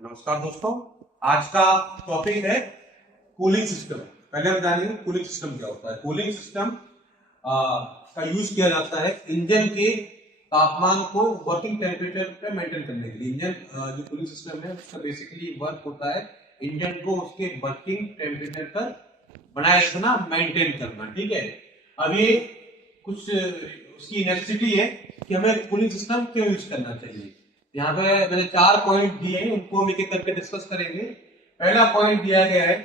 नमस्कार दोस्तों, आज का टॉपिक है कूलिंग सिस्टम। पहले हम जानेंगे कूलिंग सिस्टम क्या होता है। कूलिंग सिस्टम का यूज किया जाता है इंजन के तापमान को वर्किंग टेम्परेचर पे मेंटेन करने के लिए। इंजन जो कूलिंग सिस्टम है उसका बेसिकली वर्क होता है इंजन को उसके वर्किंग टेम्परेचर पर बनाए रखना, मेंटेन करना। ठीक है, अब ये कुछ उसकी नेसेसिटी है कि हमें कूलिंग सिस्टम क्यों यूज करना चाहिए। यहाँ पे मैंने 4 पॉइंट दिए हैं, उनको हम एक एक करके डिस्कस करेंगे। पहला पॉइंट दिया गया है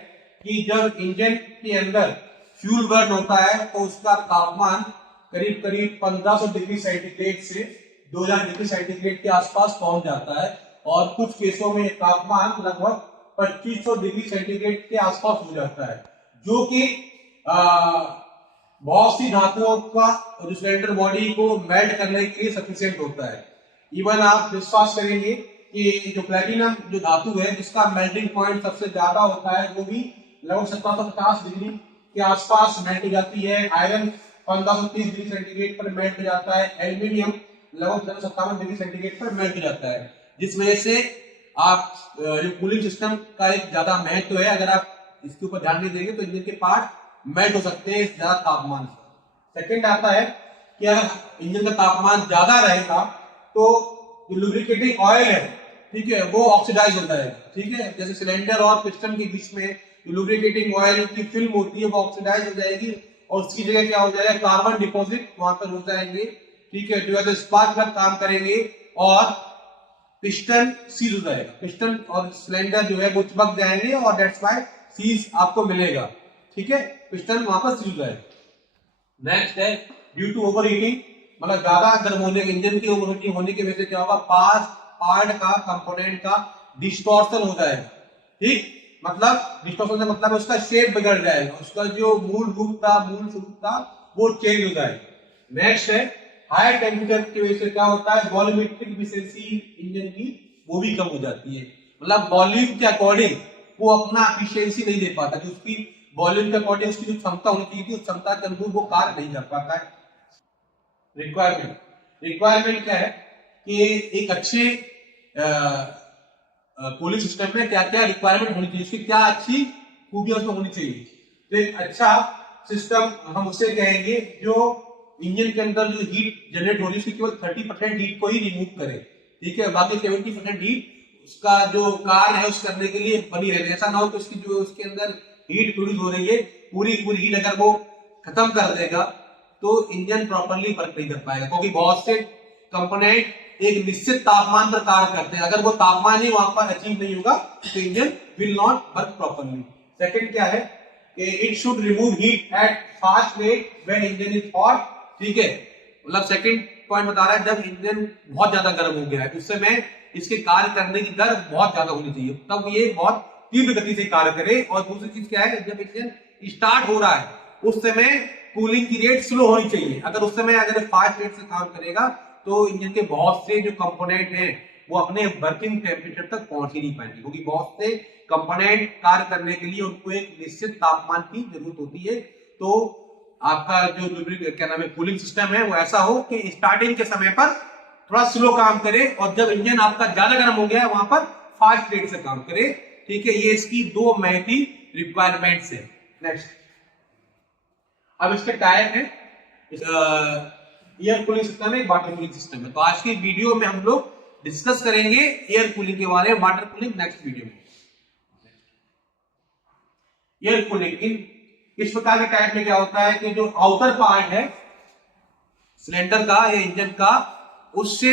कि जब इंजन के अंदर फ्यूल बर्न होता है तो उसका तापमान करीब करीब 1500 डिग्री सेंटीग्रेड से 2000 डिग्री सेंटीग्रेड के आसपास पहुंच जाता है, और कुछ केसों में तापमान लगभग 2500 डिग्री सेंटीग्रेड के आसपास हो जाता है, जो कि बहुत सी धातुओं का जो सिलेंडर बॉडी को मेल्ट करने के लिए सफिशिएंट होता है। इवन आप विश्वास करेंगे कि जो प्लेटिनम जो धातु है जिसका मेल्टिंग पॉइंट सबसे ज्यादा होता है वो भी लगभग 1750 डिग्री के आसपास मेल्ट हो जाती है। आयरन 1530 डिग्री सेंटीग्रेड पर मेल्ट हो जाता है। एल्यूमिनियम लगभग 57 डिग्री सेंटीग्रेड पर मेल्ट हो जाता है, जिस वजह से आप जो कूलिंग सिस्टम का एक ज्यादा महत्व है। अगर आप इसके ऊपर ध्यान नहीं देंगे तो इंजन के पार्ट मेल्ट हो सकते हैं इस ज्यादा तापमान से। सेकेंड आता है कि अगर इंजन का तापमान ज्यादा रहेगा तो जो लुब्रिकेटिंग ऑयल है, ठीक है, वो ऑक्सीडाइज हो जाएगा। ठीक है, जैसे सिलेंडर और पिस्टन के बीच में जो लुब्रिकेटिंग ऑयल की फिल्म होती है वो ऑक्सीडाइज हो जाएगी, और उसकी जगह क्या हो जाएगा, कार्बन डिपॉजिट वहां पर हो जाएंगे। ठीक है, जो है स्पार्क प्लग काम करेंगे और पिस्टन सीज हो जाएगा। पिस्टन और सिलेंडर जो है वो चिपक जाएंगे और दैट्स व्हाई सीज आपको मिलेगा। ठीक है, पिस्टन वहां पर सीज हो जाएगा। नेक्स्ट है ड्यू टू ओवर हीटिंग, मतलब ज्यादा गर्म होने के इंजन की ओवर हीटिंग होने की वजह से क्या होगा, पार्ट का कंपोनेंट का डिस्टॉर्शन हो जाएगा। ठीक, मतलब डिस्टॉर्शन से मतलब उसका शेप बिगड़ जाएगा, उसका जो मूल रूप था, मूल स्वरूप था, वो चेंज हो जाएगा। नेक्स्ट है हाई टेम्परेचर की वजह से क्या होता है, वॉल्यूमेट्रिक एफिशिएंसी इंजन की वो भी कम हो जाती है। मतलब वॉल्यूम के अकॉर्डिंग वो अपना एफिशिएंसी नहीं दे पाता, जो उसकी वॉल्यूम के अकॉर्डिंग उसकी जो क्षमता होनी चाहिए थी उस क्षमता के अनुरूप वो कार्य नहीं कर पाता है। रिक्वायरमेंट क्या है कि एक अच्छे कूलिंग सिस्टम में क्या क्या रिक्वायरमेंट होनी चाहिए, उसकी क्या अच्छी खूबियां उसमें होनी चाहिए। तो एक अच्छा सिस्टम हम उसे कहेंगे जो इंजन के अंदर जो हीट जनरेट हो रही है उसकी केवल 30% हीट को ही रिमूव करे। ठीक है, बाकी 70% हीट उसका जो कार्य है उस करने के लिए बनी रहे। ऐसा ना हो कि उसकी जो उसके अंदर हीट प्रोड्यूस हो रही है पूरी पूरी हीट अगर वो खत्म कर देगा तो इंजन प्रॉपर्ली वर्क नहीं कर पाएगा, क्योंकि बहुत से कंपोनेंट एक निश्चित तापमान पर कार्य करते हैं। अगर वो तापमान ही वहां पर अचीव नहीं होगा तो engine will not work properly. Second क्या है कि it should remove heat at fast rate when engine is hot. ठीक है, मतलब सेकंड पॉइंट बता रहा है जब इंजन बहुत ज्यादा गर्म हो गया है उस समय इसके कार्य करने की दर बहुत ज्यादा होनी चाहिए, तब ये बहुत तीव्र गति से कार्य करे। और दूसरी चीज क्या है, जब इंजन स्टार्ट हो रहा है उस समय कूलिंग की रेट स्लो होनी चाहिए। अगर उस समय अगर फास्ट रेट से काम करेगा तो इंजन के बहुत से जो कंपोनेंट हैं वो अपने वर्किंग टेम्परेचर तक पहुंच ही नहीं पाएंगे, क्योंकि बहुत से कंपोनेंट कार्य करने के लिए उनको एक निश्चित तापमान की जरूरत होती है। तो आपका जो क्या नाम है कूलिंग सिस्टम है वो ऐसा हो कि स्टार्टिंग के समय पर थोड़ा स्लो काम करे और जब इंजन आपका ज्यादा गर्म हो गया है वहां पर फास्ट रेट से काम करे। ठीक है, ये इसकी दो महती रिक्वायरमेंट्स है। नेक्स्ट, अब इसके टाइप है, एयर कूलिंग सिस्टम है, वाटर कूलिंग सिस्टम है। तो आज की वीडियो में हम लोग डिस्कस करेंगे एयर कूलिंग के बारे में, वाटर कूलिंग नेक्स्ट वीडियो में। एयर कूलिंग इन इस प्रकार के टाइप में क्या होता है कि जो आउटर पार्ट है सिलेंडर का या इंजन का उससे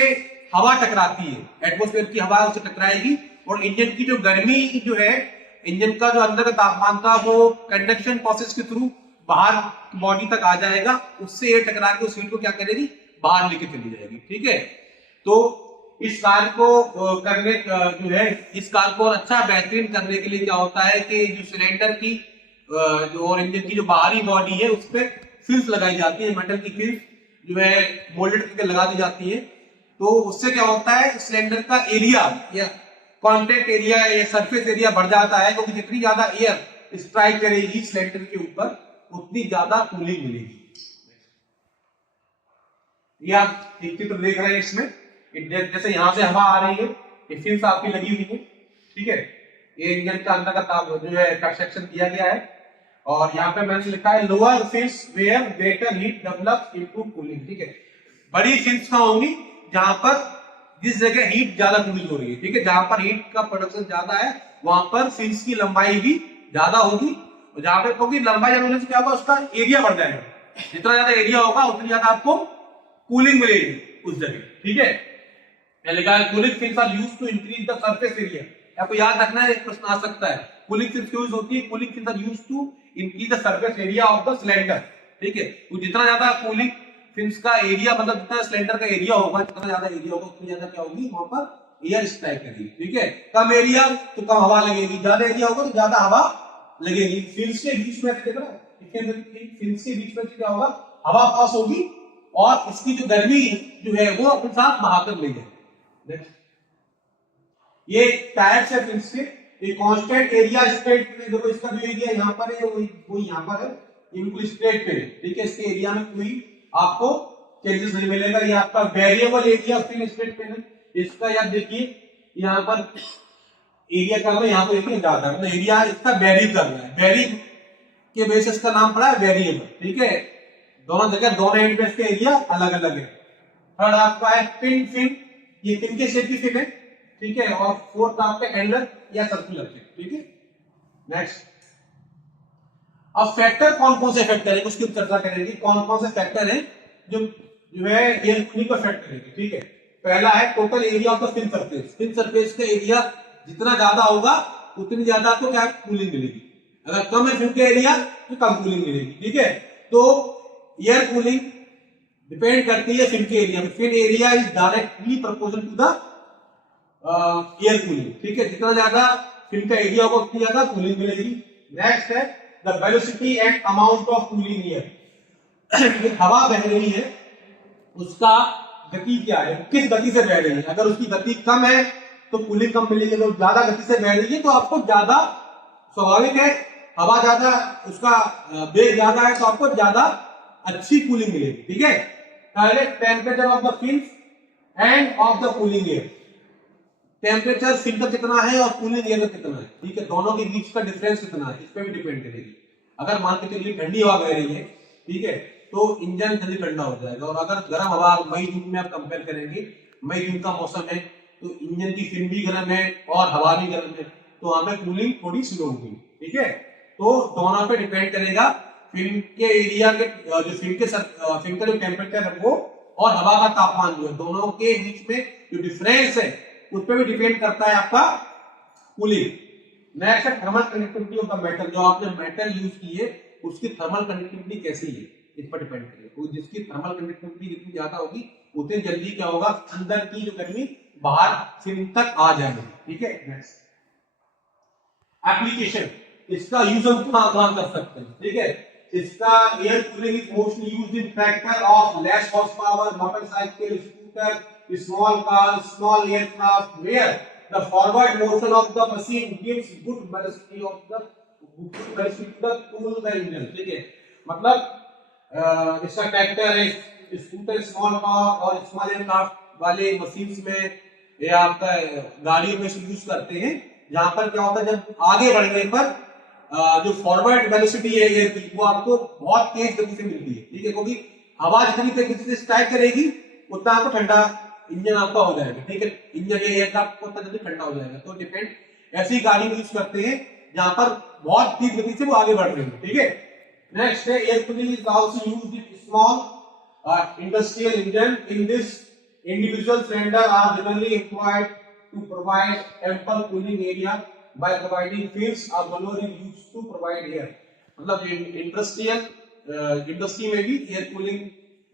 हवा टकराती है, एटमॉस्फेयर की हवा उससे टकराएगी और इंजन की जो गर्मी जो है, इंजन का जो अंदर का तापमान था वो कंडक्शन प्रोसेस के थ्रू बाहर बॉडी तक आ जाएगा, उससे एयर टकरा के उस हीट को क्या करेगी, बाहर लेके चली जाएगी। ठीक है, तो इस कार्य को करने जो है इस कार्य को और अच्छा बेहतरीन करने के लिए क्या होता है कि जो सिलेंडर की जो और इंजन की जो बाहरी बॉडी है उस पर फिल्स लगाई जाती है, मेटल की फिल्स जो है मोल्डेड करके लगा दी जाती है। तो उससे क्या होता है, सिलेंडर का एरिया या कॉन्टैक्ट एरिया या सरफेस एरिया बढ़ जाता है, क्योंकि जितनी ज्यादा एयर स्ट्राइक करेगी सिलेंडर के ऊपर उतनी ज्यादा कूलिंग मिलेगी। ये आप एक चित्र देख रहे हैं इसमें, जैसे यहां से हवा आ रही है, ये फिल्स आपकी लगी हुई है। ठीक है, ये इंजन का अंदर का ताप जो है कंस्ट्रक्शन किया गया है। और यहाँ पे मैंने लिखा है lower fins where greater heat develop into cooling, ठीक है। बड़ी फिन्स कहाँ होंगी, जहां पर जिस जगह हीट ज्यादा प्रोड्यूस हो रही है, ठीक है, जहां पर हीट का प्रोडक्शन ज्यादा है वहां पर फिन्स की लंबाई भी ज्यादा होगी। और जहां पे क्योंकि लंबाई ज्यादा होने से क्या होगा, उसका एरिया बढ़ जाएगा, जितना ज्यादा एरिया होगा उतनी ज्यादा आपको कूलिंग मिलेगी उस जगह, ठीक है। Cooling fins are used to increase the surface area. आपको याद रखना है, एक प्रश्न आ सकता है, कूलिंग फिन्स क्यों यूज होती है, cooling fins are used to increase the surface area of the cylinder, ठीक है। तो जितना ज्यादा कूलिंग फिन्स का एरिया, मतलब जितना सिलेंडर का एरिया होगा, जितना ज्यादा एरिया होगा उतनी ज्यादा क्या होगी, वहां पर एयर स्ट्राइक करेगी, ठीक है। कम एरिया तो कम हवा लगेगी, ज्यादा एरिया होगा तो ज्यादा हवा लगेगी। फिन्स के बीच में देख रहा है, फिन्स के बीच में क्या होगा, हवा पास होगी और इसकी जो गर्मी जो है वो अपने साथ बहाकर ले जाएगी। ये टायर्स है फिन्स के, ये कांस्टेंट एरिया स्ट्रेट पे, देखो इसका जो एरिया यहाँ पर है वो यहाँ पर है, ये बिल्कुल स्ट्रेट पे है, ठीक है। इसके एरिया में कोई आपको चेंजेस नहीं मिलेगा, ये आपका वेरिएबल एरिया फिन स्ट्रेट पे है। इसका याद देखिए, यहाँ पर एरिया कर रहा है, यहाँ पर एरिया ज्यादा है, एरिया इसका वेरी कर रहा है, वेरी के बेसिस का नाम पड़ा है वेरिएबल, ठीक है। दोनों जगह दोनों एंड पे इसके एरिया अलग अलग है। थर्ड आपका है पिन फिन, ये पिन के शेप की फिन है, ठीक है। और फोर्थ आपका एंगुलर या सर्कुलर फिन, ठीक है। नेक्स्ट, अब फैक्टर कौन कौन से इफेक्ट करेंगे उसकी चर्चा करेंगे, कौन कौन से फैक्टर हैं जो है एयर कूलिंग को इफेक्ट करेंगे, ठीक है। पहला है total area of the fin surface, fin surface का एरिया जितना ज्यादा होगा उतनी ज्यादा आपको क्या कूलिंग मिलेगी, अगर कम है फिन का एरिया तो कम कूलिंग मिलेगी, ठीक है। तो एयर कूलिंग डिपेंड करती है फिन के एरिया में, fin area is directly proportional to the air cooling, ठीक है। जितना ज्यादा फिन का एरिया होगा उतनी ज्यादा कूलिंग मिलेगी। नेक्स्ट है the velocity and amount of cooling air, हवा बह रही है उसका गति क्या है, किस गति से बह रही है, अगर उसकी गति कम है तो कूलिंग कम मिलेगी, अगर ज्यादा गति से बह रही है तो आपको ज्यादा, स्वाभाविक है, हवा ज्यादा, उसका वेग ज्यादा है तो आपको ज्यादा अच्छी कूलिंग मिलेगी, ठीक है। पहले temperature of the fins and of the cooling air, temperature fin का कितना है और कूलिंग एयर का कितना है, ठीक है, दोनों के बीच का डिफरेंस कितना है, इस पे भी डिपेंड करेगी। अगर मान के चलिए ठंडी हवा बह रही है, ठीक है, तो इंजन जल्दी ठंडा हो जाएगा, और अगर गर्म हवा मई जून में आप कंपेयर करेंगे, मई जून का मौसम है तो इंजन की फिन भी गर्म है और हवा भी गर्म है, तो हमें कूलिंग थोड़ी स्लो होगी, ठीक है। तो दोनों पे डिपेंड करेगा, फिन के एरिया के जो फिन का जो टेम्परेचर है वो और हवा का तापमान जो है, दोनों के बीच में जो डिफरेंस है उस पर भी डिपेंड करता है आपका कूलिंग। नेक्स्ट है thermal conductivity of the metal, जो आपने मेटल यूज की है उसकी थर्मल कंडक्टिविटी कैसी है इस पर डिपेंड करेगा, तो जिसकी थर्मल कंडक्टिविटी जितनी ज्यादा होगी उतनी जल्दी क्या होगा, अंदर की जो गर्मी बाहर फिन तक आ जाएगी, ठीक है। नेक्स्ट एप्लीकेशन, इसका यूज हम कहां कर सकते हैं, ठीक है। इसका air cooling is mostly used in tractor of less horse power, motorcycle, scooter, small cars, small aircraft, where the forward motion of the machine gives good velocity to cool the engine, ठीक है। मतलब इसका tractor है, scooter, small car और small aircraft वाले machines में या आपका गाड़ियों में यूज करते हैं, जहां पर क्या होता है, जब आगे बढ़ने पर जो फॉरवर्ड वेलोसिटी है एयर की वो आपको बहुत तेज गति से मिलती है, ठीक है, क्योंकि हवा जितनी तेज गति से स्ट्राइक करेगी उतना आपको ठंडा इंजन आपका हो जाएगा, ठीक है, इंजन एयरक्राफ्ट उतना जल्दी ठंडा हो जाएगा। तो डिपेंड ऐसी गाड़ी यूज करते हैं जहां पर बहुत तेज गति से वो आगे बढ़ रही है, ठीक है। नेक्स्ट है air cooling is also used in small industrial engine, in this individual cylinder are generally employed to provide ample cooling area by providing fins or blower is used to provide air, मतलब industry में भी air cooling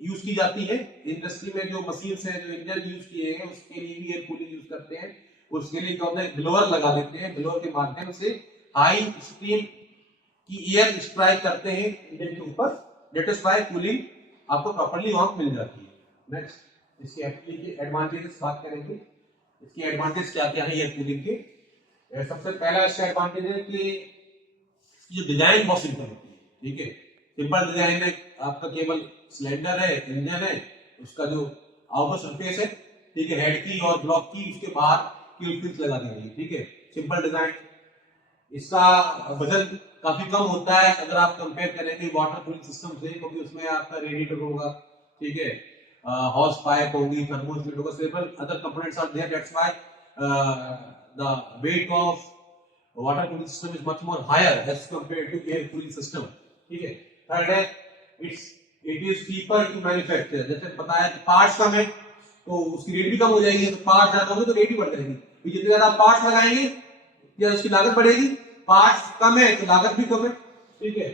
use की जाती है। Industry में जो machines हैं, जो इंजन यूज किए हैं उसके लिए भी एयर कूलिंग यूज करते हैं, उसके लिए क्या होता है, ब्लोअर लगा देते हैं, ब्लोअर के माध्यम से हाई स्टीम की एयर स्ट्राइक करते हैं इंजन के ऊपर, दैट इज व्हाई कूलिंग आपको प्रॉपर्ली वहां मिल जाती है। नेक्स्ट इसके एडवांटेजेस बात करेंगे, इसकी एडवांटेज क्या क्या है एयर कूलिंग के। सबसे पहला इसका एडवांटेज है कि जो डिजाइन बहुत सिंपल होती है, ठीक है, सिंपल डिजाइन है, आपका केवल सिलेंडर है, इंजन है, उसका जो आउटर सरफेस है, ठीक है, हेड की और ब्लॉक की, उसके बाहर क्यूल फिल्स लगा दी गई, ठीक है, सिंपल डिजाइन। इसका वजन काफी कम होता है अगर आप कंपेयर करेंगे वाटर कूलिंग सिस्टम से, क्योंकि उसमें आपका रेडिएटर होगा, ठीक है, हॉर्स पाइप होगी, थर्मोस्टेट होगा, several other components are there, that's why the weight of water cooling system is much more higher as compared to air cooling system, ठीक है। थर्ड है it is cheaper to manufacture, जैसे बताया कि parts कम है तो उसकी रेट भी कम हो जाएगी, तो पार्ट ज्यादा होंगे तो रेट भी बढ़ जाएगी, तो जितने ज्यादा पार्ट्स लगाएंगे या उसकी लागत बढ़ेगी, पार्ट्स कम है तो लागत भी कम है, ठीक है।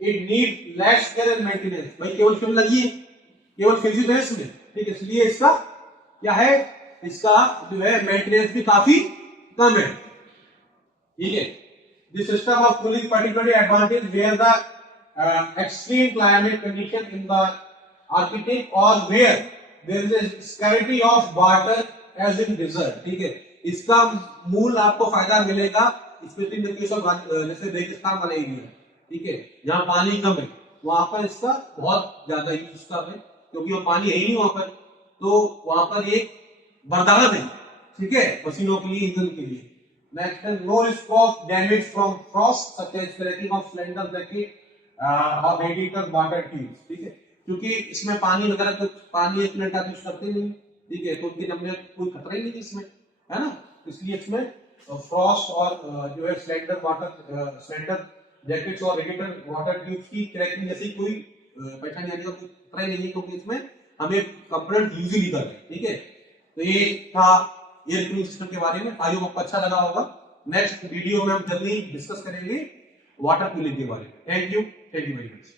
It need less care and maintenance, भाई केवल फ्यूल लगी है, केवल फिजिक्स है इसमें, ठीक है, इसलिए इसका क्या है, इसका जो है मेंटेनेंस भी काफी कम है, ठीक है। This system of cooling particularly advantage where the extreme climate condition in the Arctic or where there is a scarcity of water as in desert, ठीक है। इसका मूल आपको फायदा मिलेगा specially in the case of जैसे रेगिस्तान वाले एरिया, ठीक है, जहां पानी कम है, वहां पर इसका बहुत ज्यादा यूज कर रहे हैं, क्योंकि वो पानी है ही नहीं वहां पर, तो वहां पर एक वरदान है, ठीक है, मशीनों के लिए, इंजन के लिए। नेक्स्ट है no risk of damage from frost such as cracking of cylinder jacket और रेडिएटर वाटर ट्यूब्स, ठीक है, क्योंकि इसमें पानी वगैरह तो पानी एक मिनट आप यूज करते नहीं, ठीक है, तो उनके जमने कोई खतरा ही नहीं इसमें, है ना, इसलिए इसमें फ्रॉस्ट और जो है सिलेंडर जैकेट्स और रेडिएटर वाटर ट्यूब्स की क्रैकिंग जैसी कोई परेशानी आने का कोई खतरा ही नहीं है, क्योंकि इसमें हमें कंपोनेंट यूज ही नहीं कर रहे, ठीक है। तो ये था एयर कूलिंग सिस्टम के बारे में, आई होप आपको अच्छा लगा होगा। नेक्स्ट वीडियो में हम जल्दी डिस्कस करेंगे वाटर कूलिंग के बारे में। Thank you very much.